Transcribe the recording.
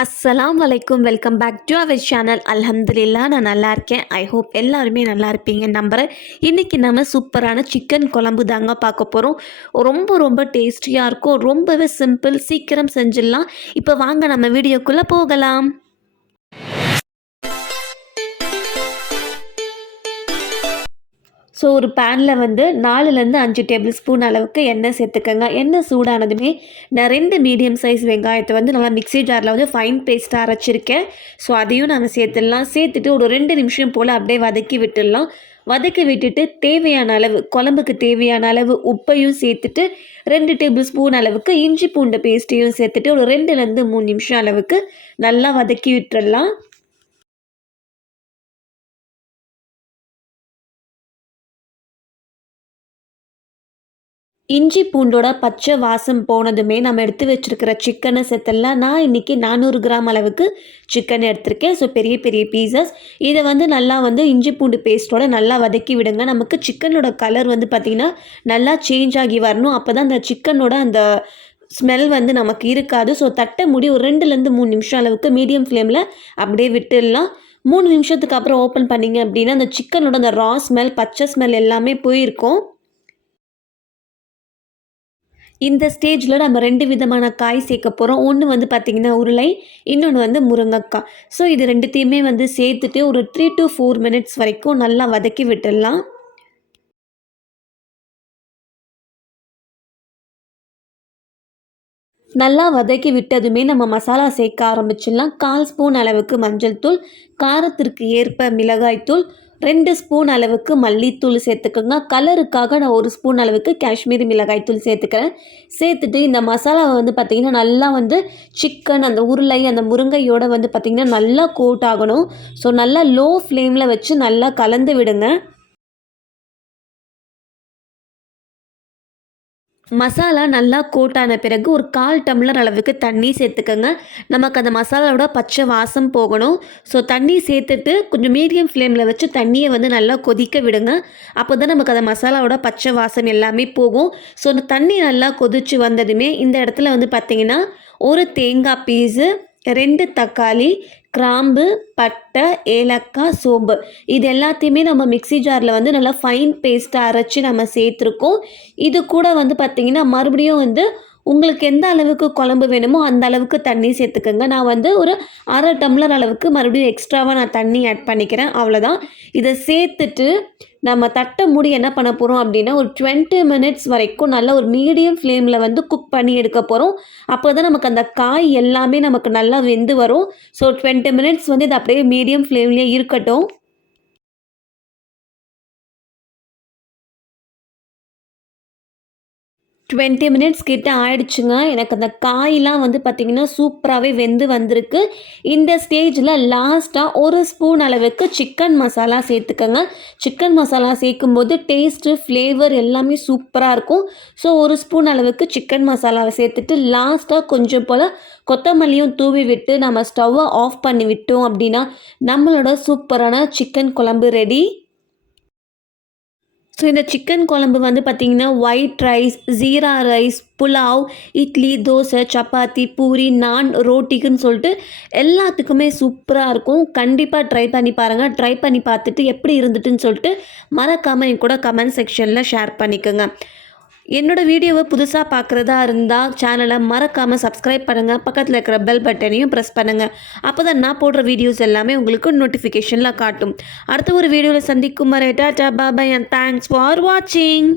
அஸ்ஸலாம் வலைக்கும். Welcome back to our channel. அல்ஹம்துலில்லாஹ் நான் நல்லா இருக்கேன். ஐ ஹோப் எல்லாருமே நல்லா இருப்பீங்க நம்புகிறேன். இன்றைக்கி நம்ம சூப்பரான சிக்கன் குழம்பு தாங்க பார்க்க போகிறோம். ரொம்ப ரொம்ப டேஸ்டியாக இருக்கும். ரொம்பவே சிம்பிள், சீக்கிரம் செஞ்சிடலாம். இப்போ வாங்க நம்ம வீடியோக்குள்ளே போகலாம். ஸோ ஒரு பேனில் வந்து 4லேருந்து 5 டேபிள் ஸ்பூன் அளவுக்கு எண்ணெய் சேர்த்துக்கங்க. எண்ணெய் சூடானதுமே நான் 2 மீடியம் சைஸ் வெங்காயத்தை வந்து நல்லா மிக்ஸி ஜாரில் வந்து ஃபைன் பேஸ்ட்டாக அரைச்சிருக்கேன். ஸோ அதையும் நாங்கள் சேர்த்துடலாம். சேர்த்துட்டு ஒரு 2 நிமிஷம் போல் அப்படியே வதக்கி விட்டுடலாம். வதக்கி விட்டுட்டு தேவையான அளவு, குழம்புக்கு தேவையான அளவு உப்பையும் சேர்த்துட்டு 2 டேபிள் ஸ்பூன் அளவுக்கு இஞ்சி பூண்டு பேஸ்ட்டையும் சேர்த்துட்டு ஒரு 2லேருந்து 3 நிமிஷம் அளவுக்கு நல்லா வதக்கி விட்டுடலாம். இஞ்சி பூண்டோட பச்சை வாசம் போனதுமே நம்ம எடுத்து வச்சுருக்கிற சிக்கனை சேர்த்துடலாம். நான் இன்றைக்கி 400 கிராம் அளவுக்கு சிக்கன் எடுத்திருக்கேன். ஸோ பெரிய பெரிய பீசஸ். இதை வந்து நல்லா வந்து இஞ்சி பூண்டு பேஸ்ட்டோட நல்லா வதக்கி விடுங்க. நமக்கு சிக்கனோட கலர் வந்து பார்த்திங்கன்னா நல்லா சேஞ்ச் ஆகி வரணும். அப்போ தான் அந்த சிக்கனோட அந்த ஸ்மெல் வந்து நமக்கு இருக்காது. ஸோ தட்டை மூடி ஒரு 2லேருந்து 3 நிமிஷம் அளவுக்கு மீடியம் ஃப்ளேமில் அப்படியே விட்டுடலாம். 3 நிமிஷத்துக்கு அப்புறம் ஓப்பன் பண்ணிங்க அப்படின்னா அந்த சிக்கனோட அந்த ரா ஸ்மெல், பச்சை ஸ்மெல் எல்லாமே போயிருக்கும். இந்த ஸ்டேஜில் நம்ம 2 விதமான காய் சேர்க்க போகிறோம். ஒன்று வந்து பார்த்திங்கன்னா உருளை, இன்னொன்று வந்து முருங்கைக்காய். ஸோ இது 2த்தையுமே வந்து சேர்த்துட்டு ஒரு 3 to 4 மினிட்ஸ் வரைக்கும் நல்லா வதக்கி விட்டுடலாம். நல்லா வதக்கி விட்டதுமே நம்ம மசாலா சேர்க்க ஆரம்பிச்சிடலாம். 1/4 ஸ்பூன் அளவுக்கு மஞ்சள் தூள், காரத்திற்கு ஏற்ப மிளகாய்த்தூள், 2 ஸ்பூன் அளவுக்கு மல்லித்தூள் சேர்த்துக்கோங்க. கலருக்காக நான் 1 ஸ்பூன் அளவுக்கு காஷ்மீரி மிளகாய்த்தூள் சேர்த்துக்கிறேன். சேர்த்துட்டு இந்த மசாலாவை வந்து பார்த்திங்கன்னா நல்லா வந்து சிக்கன், அந்த உருளை, அந்த முருங்கையோடு வந்து பார்த்திங்கன்னா நல்லா கோட் ஆகணும். ஸோ நல்லா லோ ஃப்ளேமில் வச்சு நல்லா கலந்து விடுங்க. மசாலா நல்லா கோட்டான பிறகு ஒரு 1/4 டம்ளர் அளவுக்கு தண்ணி சேர்த்துக்கோங்க. நமக்கு அந்த மசாலாவோட பச்சை வாசம் போகணும். ஸோ தண்ணி சேர்த்துட்டு கொஞ்சம் மீடியம் ஃப்ளேமில் வச்சு தண்ணியை வந்து நல்லா கொதிக்க விடுங்க. அப்போ தான் நமக்கு அந்த மசாலாவோட பச்சை வாசம் எல்லாமே போகும். ஸோ அந்த தண்ணி நல்லா கொதித்து வந்ததுமே இந்த இடத்துல வந்து பார்த்திங்கன்னா ஒரு தேங்காய் பீஸு, 2 தக்காளி, கிராம்பு, பட்டை, ஏலக்காய், சோம்பு இது எல்லாத்தையுமே நம்ம மிக்ஸி ஜாரில் வந்து நல்லா ஃபைன் பேஸ்ட்டாக அரைச்சி நம்ம சேர்த்துருக்கோம். இது கூட வந்து பார்த்திங்கன்னா மறுபடியும் வந்து உங்களுக்கு எந்த அளவுக்கு குழம்பு வேணுமோ அந்த அளவுக்கு தண்ணி சேர்த்துக்கோங்க. நான் வந்து ஒரு 1/2 டம்ளர் அளவுக்கு மறுபடியும் எக்ஸ்ட்ராவாக நான் தண்ணி ஆட் பண்ணிக்கிறேன். அவ்வளோதான். இதை சேர்த்துட்டு நம்ம தட்டை மூடி என்ன பண்ண போகிறோம் அப்படின்னா ஒரு 20 மினிட்ஸ் வரைக்கும் நல்லா ஒரு மீடியம் ஃப்ளேமில் வந்து குக் பண்ணி எடுக்க போகிறோம். அப்போ தான் நமக்கு அந்த காய் எல்லாமே நமக்கு நல்லா வெந்து வரும். ஸோ 20 மினிட்ஸ் வந்து இது அப்படியே மீடியம் ஃப்ளேம்லேயே இருக்கட்டும். 20 மினிட்ஸ் கிட்ட ஆயிடுச்சுங்க. எனக்கு அந்த காயெலாம் வந்து பார்த்திங்கன்னா சூப்பராகவே வெந்து வந்திருக்கு. இந்த ஸ்டேஜில் லாஸ்ட்டாக 1 ஸ்பூன் அளவுக்கு சிக்கன் மசாலா சேர்த்துக்கங்க. சிக்கன் மசாலா சேர்க்கும்போது டேஸ்ட்டு, ஃப்ளேவர் எல்லாமே சூப்பராக இருக்கும். ஸோ 1 ஸ்பூன் அளவுக்கு சிக்கன் மசாலாவை சேர்த்துட்டு லாஸ்ட்டாக கொஞ்சம் போல் கொத்தமல்லியும் தூவி விட்டு நம்ம ஸ்டவ்வை ஆஃப் பண்ணி விட்டோம் அப்படின்னா நம்மளோட சூப்பரான சிக்கன் குழம்பு ரெடி. ஸோ இந்த சிக்கன் குழம்பு வந்து பார்த்திங்கன்னா white rice, jeera rice, pulao, idli, dosa, chapati, puri, நான், ரோட்டிக்குன்னு சொல்லிட்டு எல்லாத்துக்குமே சூப்பராக இருக்கும். கண்டிப்பாக ட்ரை பண்ணி பாருங்கள். ட்ரை பண்ணி பார்த்துட்டு எப்படி இருந்துட்டுன்னு சொல்லிட்டு மறக்காமல் என் கூட கமெண்ட் செக்ஷனில் ஷேர் பண்ணிக்கோங்க. என்னோடய வீடியோவை புதுசாக பார்க்குறதா இருந்தால் சேனலை மறக்காமல் சப்ஸ்கிரைப் பண்ணுங்கள். பக்கத்தில் இருக்கிற பெல் பட்டனையும் ப்ரெஸ் பண்ணுங்கள். அப்போ தான் நான் போடுற வீடியோஸ் எல்லாமே உங்களுக்கு நோட்டிஃபிகேஷனில் காட்டும். அடுத்த ஒரு வீடியோவில் சந்திக்கும் வரை டாடா பாய் அண்ட் தேங்க்ஸ் ஃபார் வாட்சிங்.